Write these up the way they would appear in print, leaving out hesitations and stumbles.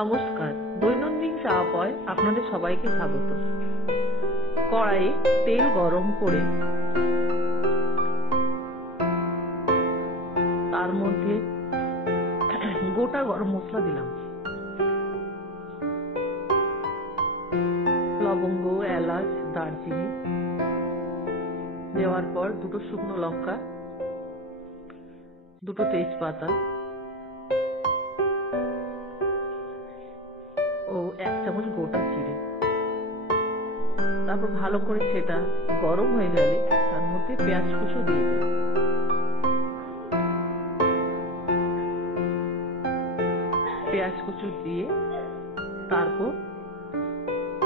নমস্কার, দৈনন্দিন চা পয় আপনাদের সবাইকে স্বাগত। কড়াইয়ে তেল গরম করে তার মধ্যে গোটা গরম মশলা দিলাম, লবঙ্গ, এলাচ, দারচিনি দেওয়ার পর দুটো শুকনো লঙ্কা, দুটো তেজপাতা ও 1 চামচ গোটা জিরে। তারপর ভালো করে সেটা গরম হয়ে গেলে তার মধ্যে পেঁয়াজ কুচো দিয়ে দিলাম। পেঁয়াজ কুচো দিয়ে তারপর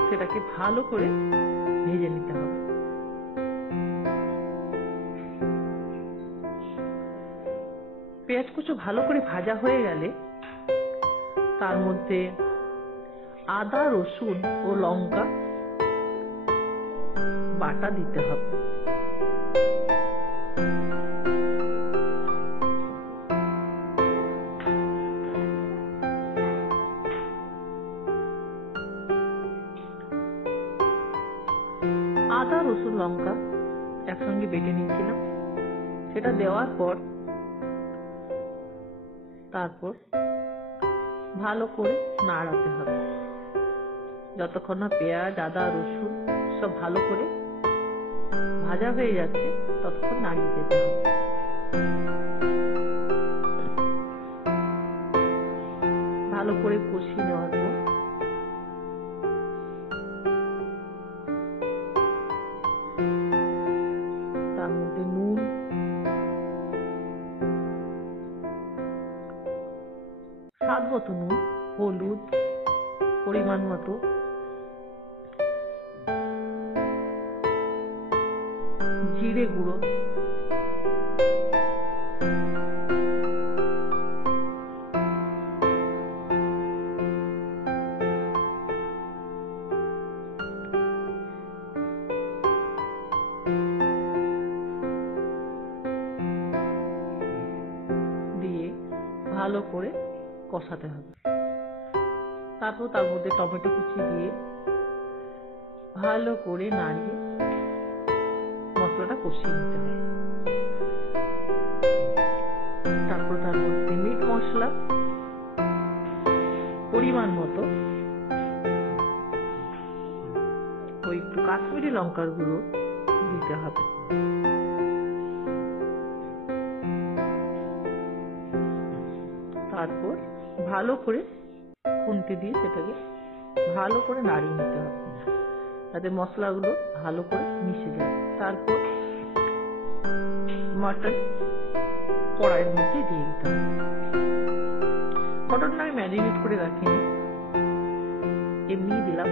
সেটাকে ভালো করে ভেজে নিতে হবে। পেঁয়াজ কুচো ভালো করে ভাজা হয়ে গেলে তার মধ্যে আদা, রসুন ও লঙ্কা বাটা দিতে হবে। আদা, রসুন, লঙ্কা একসঙ্গে বেটে নিয়েছিলাম, সেটা দেওয়ার পর তারপর ভালো করে নাড়াতে হবে যতক্ষণ না পেঁয়াজ, আদা, রসুন সব ভালো করে ভাজা হয়ে যাচ্ছে, ততক্ষণ নাড়িয়ে যেতে হবে। ভালো করে কষিয়ে নেওয়ার পর তার মধ্যে নুন, স্বাদ মতো নুন, হলুদ পরিমাণ মতো, জিরে গুঁড়ো, দিয়ে ভালো করে কষাতে হবে। তারপর তার মধ্যে টমেটো কুচি দিয়ে ভালো করে নাড়িয়ে মশলাটা কষিয়ে নিতে হবে। তারপর তার মধ্যে মিট মশলা পরিমাণ মতো, ওই একটু কাশ্মীরি লঙ্কার গুঁড়ো দিতে হবে। তারপর ভালো করে খুন্তি দিয়ে সেটাকে ভালো করে নাড়িয়ে নিতে হবে যাতে মশলাগুলো ভালো করে মিশে যায়। তারপর মটন কড়াইয়ের মধ্যে দিয়ে দিতে হবে। মটনটা আমি ম্যারিনেট করে রাখিনি, এমনি দিলাম।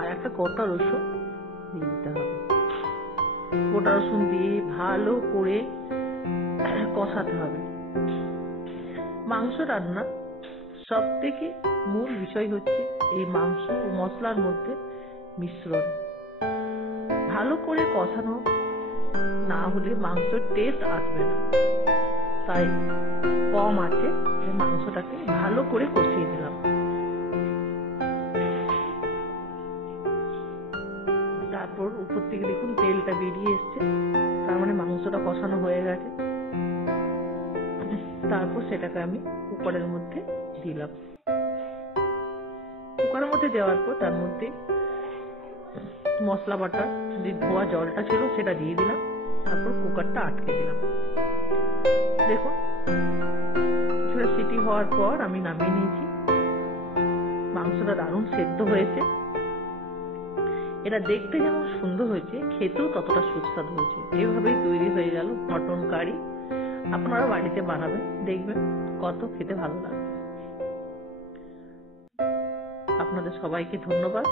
আর একটা গোটা রসুন দিয়ে দিতে হবে। গোটা রসুন দিয়ে ভালো করে কষাতে হবে। মাংস রান্না সব থেকে মূল বিষয় হচ্ছে এই মাংস ও মশলার মধ্যে মিশ্রণ। ভালো করে কষানো না হলে মাংসের টেস্ট আসবে না, তাই কম আছে মাংসটাকে ভালো করে কষিয়ে দিলাম। তারপর উপর থেকে দেখুন তেলটা বেরিয়ে এসছে, তার মানে মাংসটা কষানো হয়ে গেছে। তারপর সেটাকে আমি কুকারের মধ্যে দিলাম। কুকারের মধ্যে দেওয়ার পর তার মধ্যে মশলা বাটা যে ধোয়া জলটা ছিল সেটা দিয়ে দিলাম। তারপর কুকারটা আটকে দিলাম। দেখুন কিছুটা সিটি হওয়ার পর আমি নামিয়ে নিয়েছি। মাংসটা দারুণ সেদ্ধ হয়েছে। এটা দেখতে যেমন সুন্দর হয়েছে, খেতেও ততটা সুস্বাদু হয়েছে। এভাবেই তৈরি হয়ে গেল মটন কারি। আপনারা বাড়িতে বানাবেন, দেখবেন কত খেতে ভালো লাগবে। আপনাদের সবাইকে ধন্যবাদ।